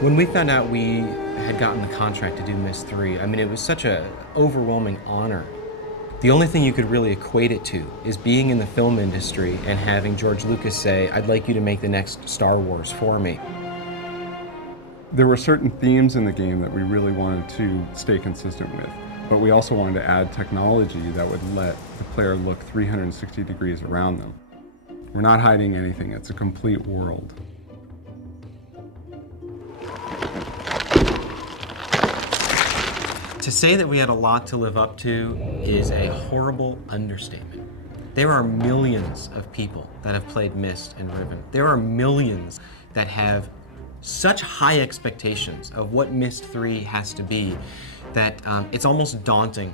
When we found out we had gotten the contract to do Myst 3, I mean, it was such an overwhelming honor. The only thing you could really equate it to is being in the film industry and having George Lucas say, "I'd like you to make the next Star Wars for me." There were certain themes in the game that we really wanted to stay consistent with, but we also wanted to add technology that would let the player look 360 degrees around them. We're not hiding anything, it's a complete world. To say that we had a lot to live up to is a horrible understatement. There are millions of people that have played Myst and Riven. There are millions that have such high expectations of what Myst 3 has to be that it's almost daunting.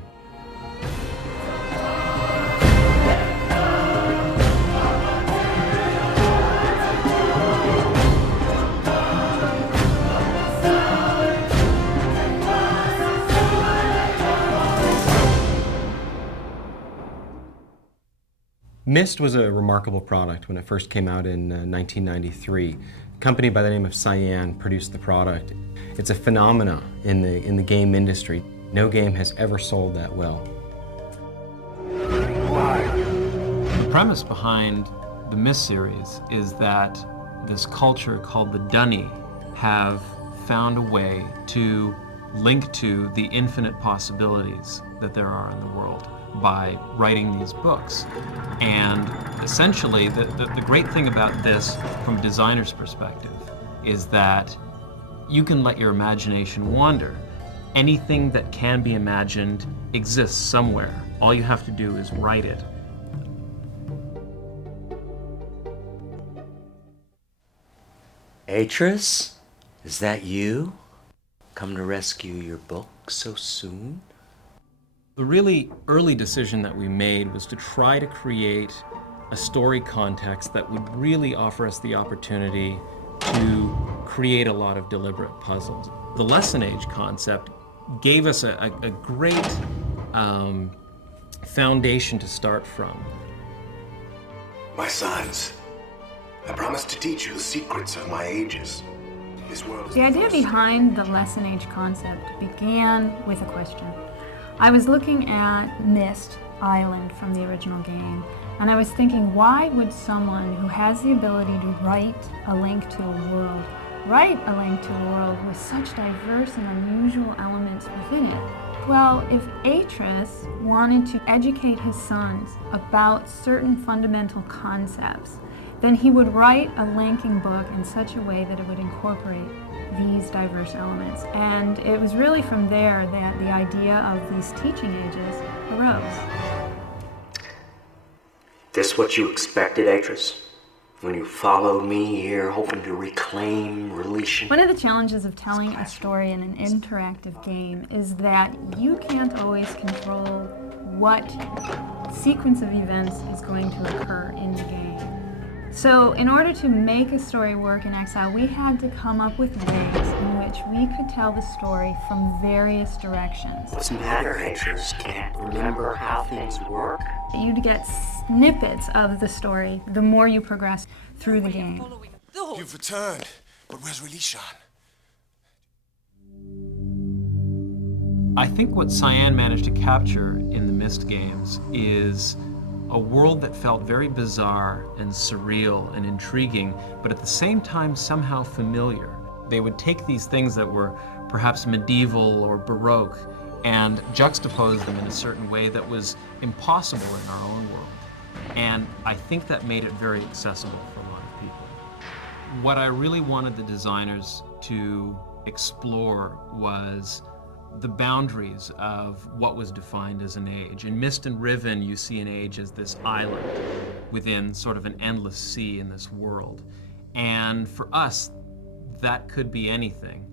Myst was a remarkable product when it first came out in 1993. A company by the name of Cyan produced the product. It's a phenomenon in the game industry. No game has ever sold that well. The premise behind the Myst series is that this culture called the Dunny have found a way to link to the infinite possibilities that there are in the world by writing these books. And essentially, the great thing about this from a designer's perspective is that you can let your imagination wander. Anything that can be imagined exists somewhere. All you have to do is write it. Atris, is that you? Come to rescue your book so soon? The really early decision that we made was to try to create a story context that would really offer us the opportunity to create a lot of deliberate puzzles. The lesson age concept gave us a great foundation to start from. My sons, I promise to teach you the secrets of my ages. This world is The idea behind the lesson age concept began with a question. I was looking at Myst Island from the original game, and I was thinking, why would someone who has the ability to write a link to a world with such diverse and unusual elements within it? Well, if Atris wanted to educate his sons about certain fundamental concepts, then he would write a linking book in such a way that it would incorporate these diverse elements. And it was really from there that the idea of these teaching ages arose. This what you expected, Atris? When you followed me here hoping to reclaim relation? One of the challenges of telling a story in an interactive game is that you can't always control what sequence of events is going to occur in the game. So in order to make a story work in Exile, we had to come up with ways in which we could tell the story from various directions. What's the matter, Atris? Can't remember how things work? You'd get snippets of the story the more you progress through the game. You've returned, but where's Relishan? I think what Cyan managed to capture in the Myst games is a world that felt very bizarre and surreal and intriguing, but at the same time somehow familiar. They would take these things that were perhaps medieval or Baroque and juxtapose them in a certain way that was impossible in our own world. And I think that made it very accessible for a lot of people. What I really wanted the designers to explore was the boundaries of what was defined as an age. In Myst and Riven, you see an age as this island within sort of an endless sea in this world. And for us, that could be anything.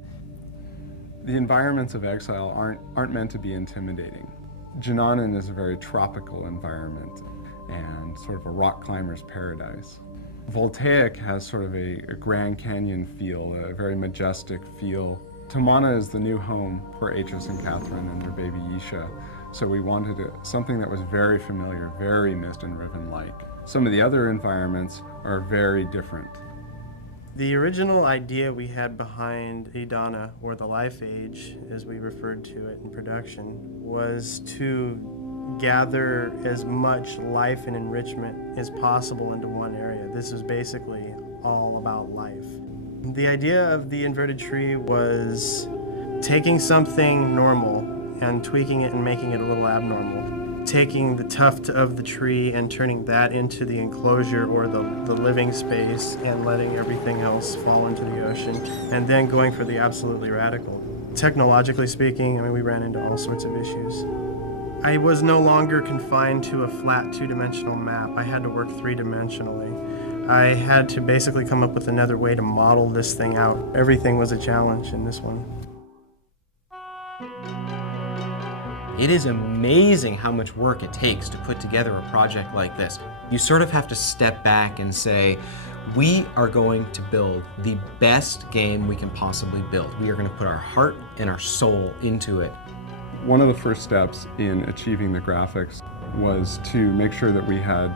The environments of Exile aren't meant to be intimidating. Jananan is a very tropical environment and sort of a rock climber's paradise. Voltaic has sort of a Grand Canyon feel, a very majestic feel. Tamana is the new home for Atris and Catherine and their baby Yisha, so we wanted something that was very familiar, very Myst and Riven-like. Some of the other environments are very different. The original idea we had behind Idana, or the Life Age, as we referred to it in production, was to gather as much life and enrichment as possible into one area. This is basically all about life. The idea of the inverted tree was taking something normal and tweaking it and making it a little abnormal. Taking the tuft of the tree and turning that into the enclosure or the living space and letting everything else fall into the ocean, and then going for the absolutely radical. Technologically speaking, I mean, we ran into all sorts of issues. I was no longer confined to a flat two-dimensional map. I had to work three-dimensionally. I had to basically come up with another way to model this thing out. Everything was a challenge in this one. It is amazing how much work it takes to put together a project like this. You sort of have to step back and say, we are going to build the best game we can possibly build. We are going to put our heart and our soul into it. One of the first steps in achieving the graphics was to make sure that we had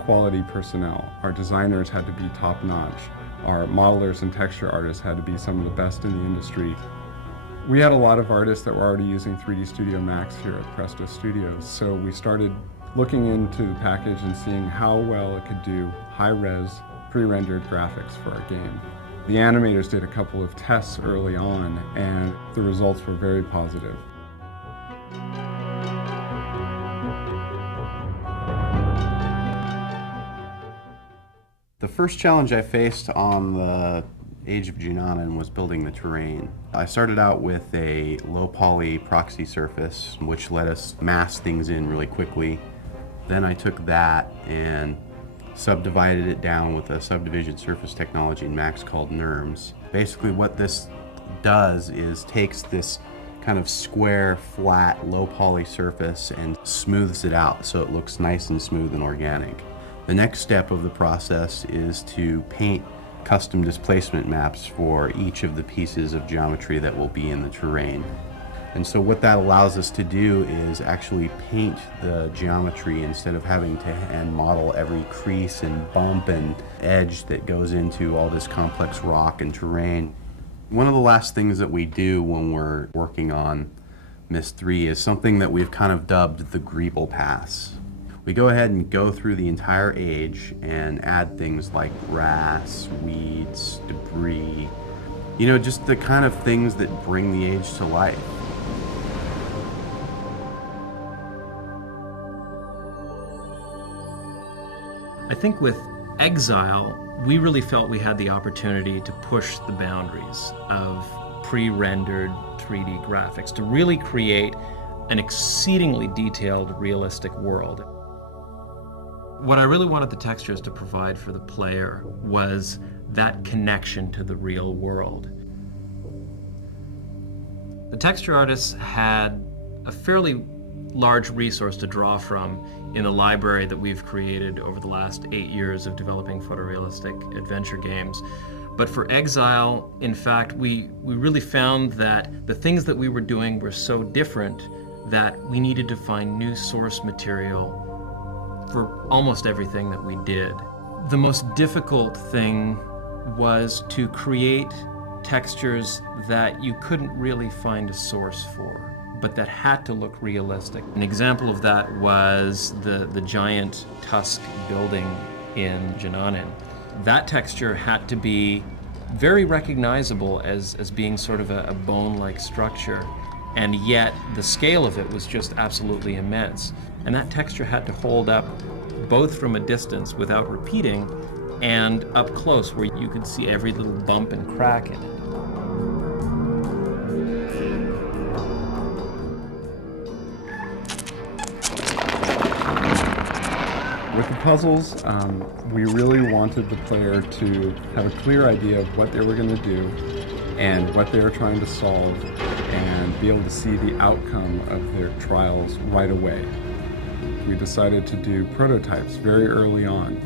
quality personnel. Our designers had to be top-notch. Our modelers and texture artists had to be some of the best in the industry. We had a lot of artists that were already using 3D Studio Max here at Presto Studios, so we started looking into the package and seeing how well it could do high-res, pre-rendered graphics for our game. The animators did a couple of tests early on, and the results were very positive. The first challenge I faced on the Age of Junanan was building the terrain. I started out with a low poly proxy surface, which let us mask things in really quickly. Then I took that and subdivided it down with a subdivision surface technology in Max called NURMS. Basically what this does is takes this kind of square, flat, low poly surface and smooths it out so it looks nice and smooth and organic. The next step of the process is to paint custom displacement maps for each of the pieces of geometry that will be in the terrain. And so what that allows us to do is actually paint the geometry instead of having to hand model every crease and bump and edge that goes into all this complex rock and terrain. One of the last things that we do when we're working on Myst 3 is something that we've kind of dubbed the Greeble Pass. We go ahead and go through the entire age and add things like grass, weeds, debris, you know, just the kind of things that bring the age to life. I think with Exile, we really felt we had the opportunity to push the boundaries of pre-rendered 3D graphics to really create an exceedingly detailed, realistic world. What I really wanted the textures to provide for the player was that connection to the real world. The texture artists had a fairly large resource to draw from in the library that we've created over the last 8 years of developing photorealistic adventure games. But for Exile, in fact, we really found that the things that we were doing were so different that we needed to find new source material for almost everything that we did. The most difficult thing was to create textures that you couldn't really find a source for, but that had to look realistic. An example of that was the giant tusk building in Junanan. That texture had to be very recognizable as being sort of a bone-like structure, and yet the scale of it was just absolutely immense. And that texture had to hold up both from a distance without repeating and up close where you could see every little bump and crack in it. With the puzzles, we really wanted the player to have a clear idea of what they were going to do and what they were trying to solve, and be able to see the outcome of their trials right away. We decided to do prototypes very early on.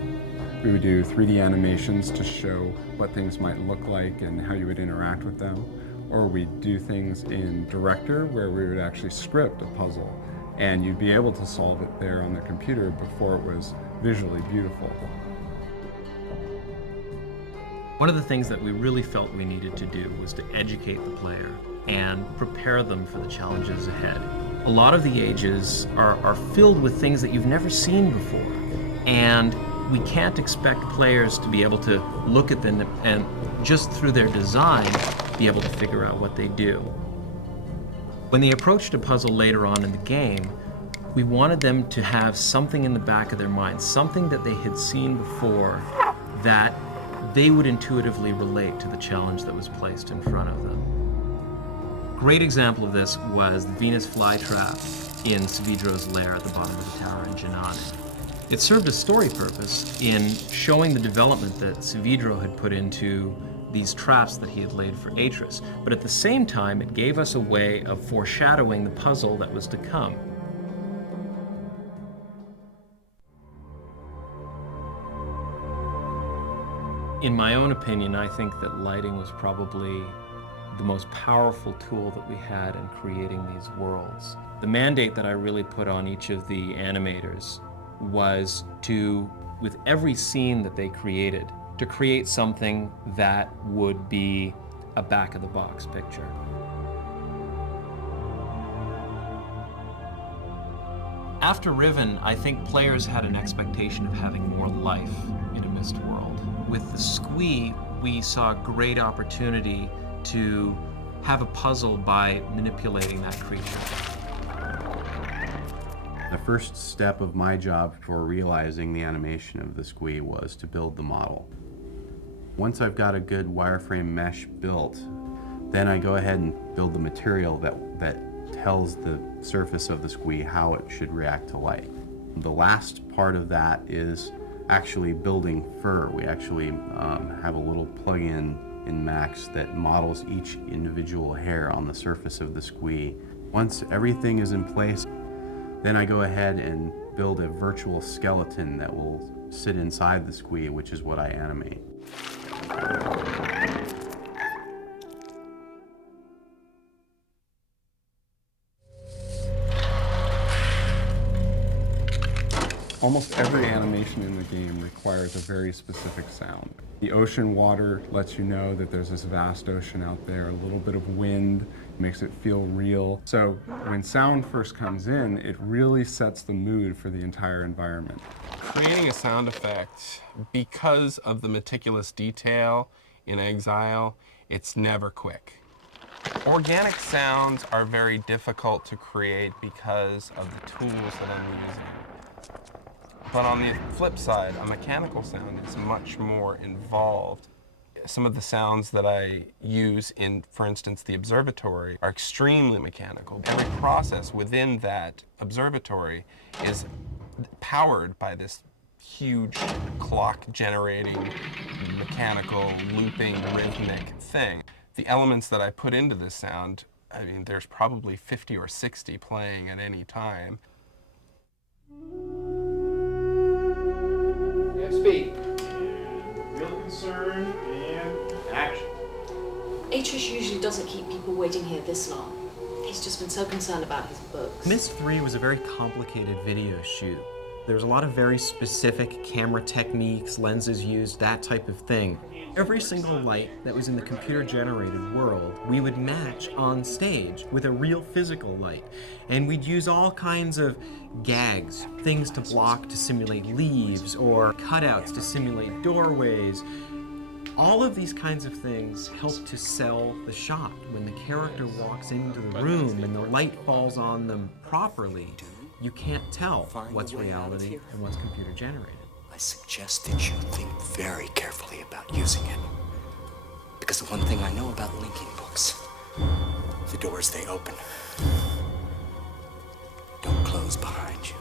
We would do 3D animations to show what things might look like and how you would interact with them. Or we'd do things in Director where we would actually script a puzzle, and you'd be able to solve it there on the computer before it was visually beautiful. One of the things that we really felt we needed to do was to educate the player and prepare them for the challenges ahead. A lot of the ages are filled with things that you've never seen before, and we can't expect players to be able to look at them and just through their design be able to figure out what they do. When they approached a puzzle later on in the game, we wanted them to have something in the back of their mind, something that they had seen before that they would intuitively relate to the challenge that was placed in front of them. Great example of this was the Venus flytrap in Savidro's lair at the bottom of the tower in Janani. It served a story purpose in showing the development that Savidro had put into these traps that he had laid for Atris, but at the same time it gave us a way of foreshadowing the puzzle that was to come. In my own opinion, I think that lighting was probably the most powerful tool that we had in creating these worlds. The mandate that I really put on each of the animators was to, with every scene that they created, to create something that would be a back-of-the-box picture. After Riven, I think players had an expectation of having more life in a Myst world. With the Squee, we saw a great opportunity to have a puzzle by manipulating that creature. The first step of my job for realizing the animation of the Squee was to build the model. Once I've got a good wireframe mesh built, then I go ahead and build the material that tells the surface of the Squee how it should react to light. The last part of that is actually building fur. We actually have a little plug-in in Max that models each individual hair on the surface of the Squee. Once everything is in place, then I go ahead and build a virtual skeleton that will sit inside the Squee, which is what I animate. Almost every animation in the game requires a very specific sound. The ocean water lets you know that there's this vast ocean out there. A little bit of wind makes it feel real. So when sound first comes in, it really sets the mood for the entire environment. Creating a sound effect, because of the meticulous detail in Exile, it's never quick. Organic sounds are very difficult to create because of the tools that I'm using. But on the flip side, a mechanical sound is much more involved. Some of the sounds that I use in, for instance, the observatory are extremely mechanical. Every process within that observatory is powered by this huge clock-generating, mechanical, looping, rhythmic thing. The elements that I put into this sound, I mean, there's probably 50 or 60 playing at any time. Speed. Real concern and action. Atris usually doesn't keep people waiting here this long. He's just been so concerned about his books. Myst 3 was a very complicated video shoot. There was a lot of very specific camera techniques, lenses used, that type of thing. Every single light that was in the computer-generated world, we would match on stage with a real physical light. And we'd use all kinds of gags, things to block to simulate leaves, or cutouts to simulate doorways. All of these kinds of things help to sell the shot. When the character walks into the room and the light falls on them properly, you can't tell what's reality and what's computer generated. I suggest that you think very carefully about using it. Because the one thing I know about linking books, the doors they open don't close behind you.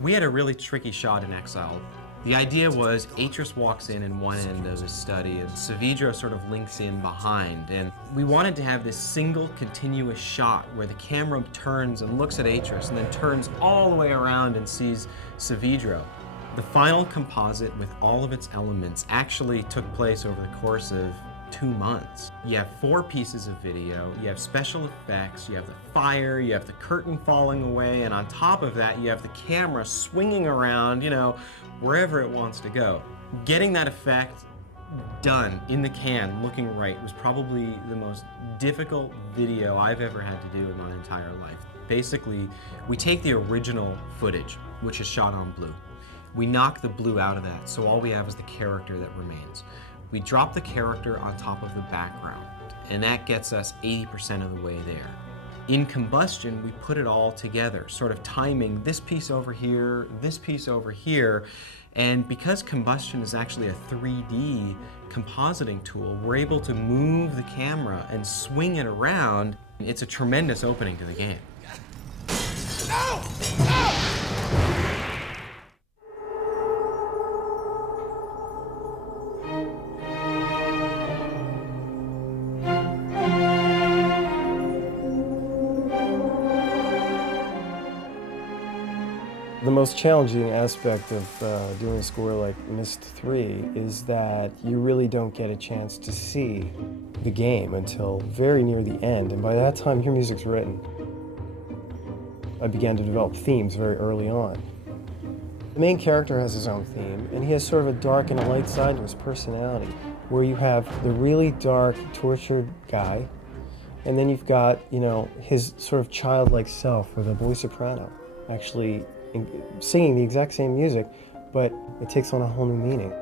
We had a really tricky shot in Exile. The idea was Atris walks in one end of his study and Savidro sort of links in behind. And we wanted to have this single continuous shot where the camera turns and looks at Atris and then turns all the way around and sees Savidro. The final composite with all of its elements actually took place over the course of 2 months. You have 4 pieces of video, you have special effects, you have the fire, you have the curtain falling away, and on top of that you have the camera swinging around, wherever it wants to go. Getting that effect done in the can, looking right, was probably the most difficult video I've ever had to do in my entire life. Basically, we take the original footage, which is shot on blue. We knock the blue out of that, so all we have is the character that remains. We drop the character on top of the background, and that gets us 80% of the way there. In Combustion, we put it all together, sort of timing this piece over here, this piece over here, and because Combustion is actually a 3D compositing tool, we're able to move the camera and swing it around. It's a tremendous opening to the game. No! No! The most challenging aspect of doing a score like Myst 3 is that you really don't get a chance to see the game until very near the end, and by that time your music's written. I began to develop themes very early on. The main character has his own theme, and he has sort of a dark and a light side to his personality, where you have the really dark, tortured guy, and then you've got, you know, his sort of childlike self with a boy soprano, actually singing the exact same music, but it takes on a whole new meaning.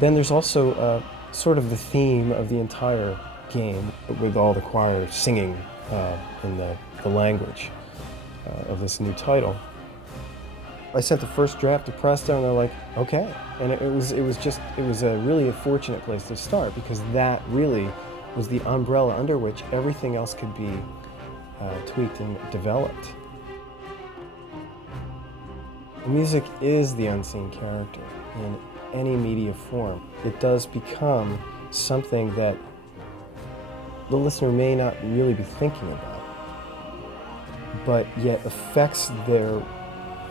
Then there's also sort of the theme of the entire game, with all the choir singing in the language of this new title. I sent the first draft to Presto, and they're like, okay. And it was really a fortunate place to start, because that really was the umbrella under which everything else could be tweaked and developed. The music is the unseen character in any media form. It does become something that the listener may not really be thinking about, but yet affects their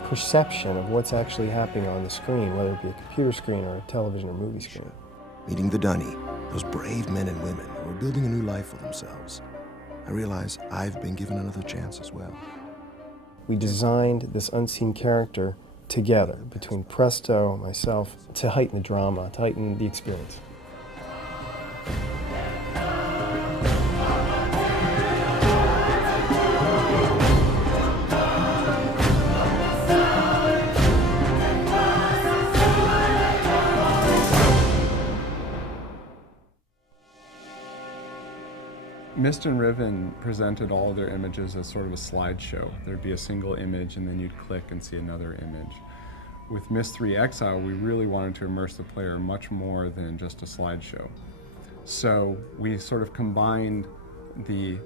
perception of what's actually happening on the screen, whether it be a computer screen or a television or movie screen. Meeting the Dunny, those brave men and women who are building a new life for themselves, I realize I've been given another chance as well. We designed this unseen character together between Presto and myself to heighten the drama, to heighten the experience. Myst and Riven presented all of their images as sort of a slideshow. There'd be a single image and then you'd click and see another image. With Myst 3 Exile, we really wanted to immerse the player much more than just a slideshow. So we sort of combined the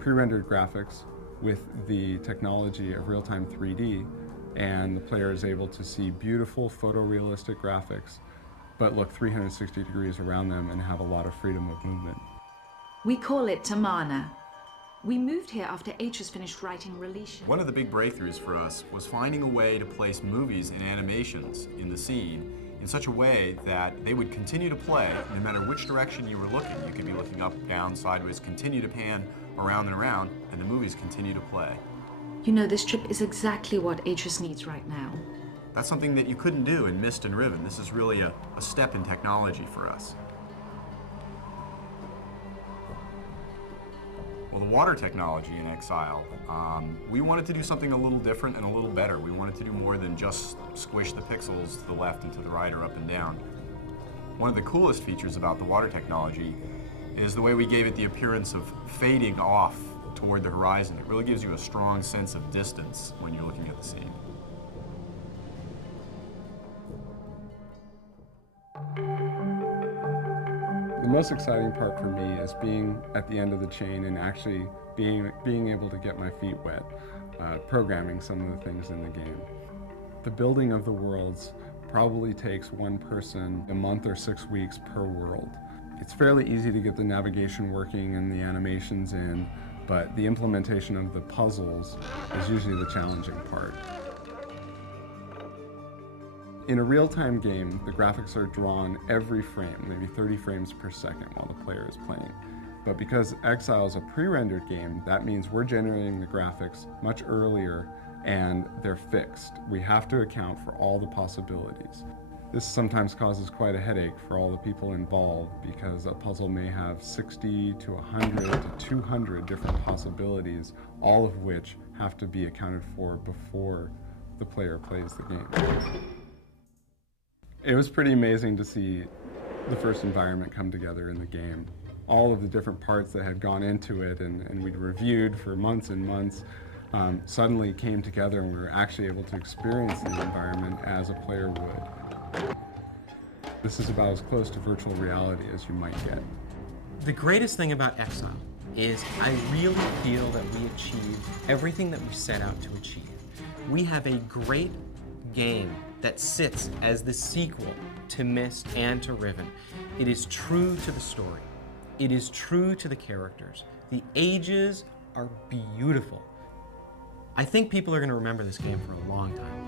pre-rendered graphics with the technology of real-time 3D, and the player is able to see beautiful photorealistic graphics, but look 360 degrees around them and have a lot of freedom of movement. We call it Tamana. We moved here after H has finished writing Release. One of the big breakthroughs for us was finding a way to place movies and animations in the scene in such a way that they would continue to play no matter which direction you were looking. You could be looking up, down, sideways, continue to pan around and around, and the movies continue to play. You know, this trip is exactly what Atris needs right now. That's something that you couldn't do in Myst and Riven. This is really a step in technology for us. Well, the water technology in Exile, we wanted to do something a little different and a little better. We wanted to do more than just squish the pixels to the left and to the right or up and down. One of the coolest features about the water technology is the way we gave it the appearance of fading off toward the horizon. It really gives you a strong sense of distance when you're looking at the scene. The most exciting part for me is being at the end of the chain and actually being able to get my feet wet, programming some of the things in the game. The building of the worlds probably takes one person a month or 6 weeks per world. It's fairly easy to get the navigation working and the animations in, but the implementation of the puzzles is usually the challenging part. In a real-time game, the graphics are drawn every frame, maybe 30 frames per second while the player is playing. But because Exile is a pre-rendered game, that means we're generating the graphics much earlier and they're fixed. We have to account for all the possibilities. This sometimes causes quite a headache for all the people involved because a puzzle may have 60 to 100 to 200 different possibilities, all of which have to be accounted for before the player plays the game. It was pretty amazing to see the first environment come together in the game. All of the different parts that had gone into it and we'd reviewed for months and months suddenly came together, and we were actually able to experience the environment as a player would. This is about as close to virtual reality as you might get. The greatest thing about Exile is I really feel that we achieved everything that we set out to achieve. We have a great game that sits as the sequel to Myst and to Riven. It is true to the story. It is true to the characters. The ages are beautiful. I think people are going to remember this game for a long time.